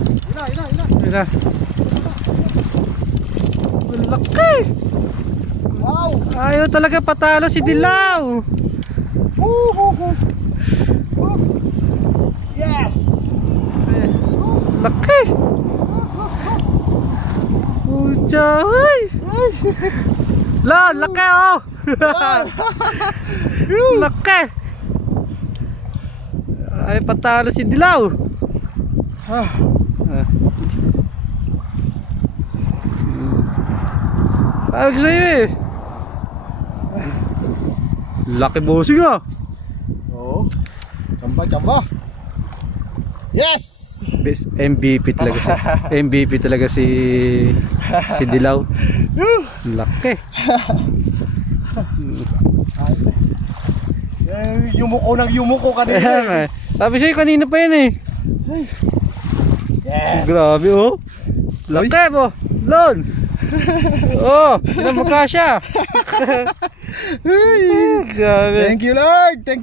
Ina. Laki. Wow. Ayaw talaga patalo si Dilaw. Yes. Laki. Ucay. La, laki oh. Laki. Ay patalo si Dilaw. Ay sa'yo eh. Laki bossing ah. Oo. Chamba. Yes. Best MVP talaga si MVP talaga si Dilaw. Laki. Yumuko kanina. Sabi sa'yo kanina pa yan eh. Yes. Grabe oh. Laki mo. Lon. Oh, sila magkasya. Thank you Lord. Thank you.